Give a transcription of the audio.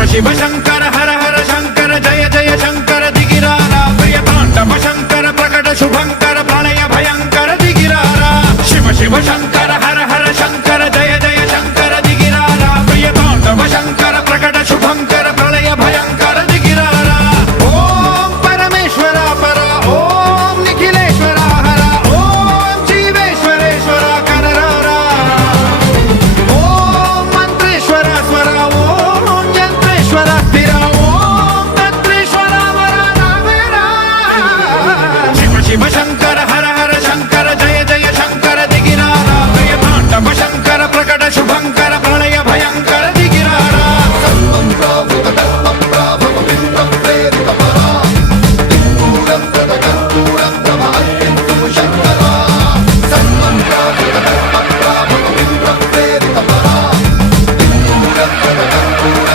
शिव शंकर हर हर शंकर जय जय शंकर दिगिरारा प्रिय तांडव शंकर प्रकट शुभंकर प्रलय भयंकर दिगिरारा शिव शिव शंकर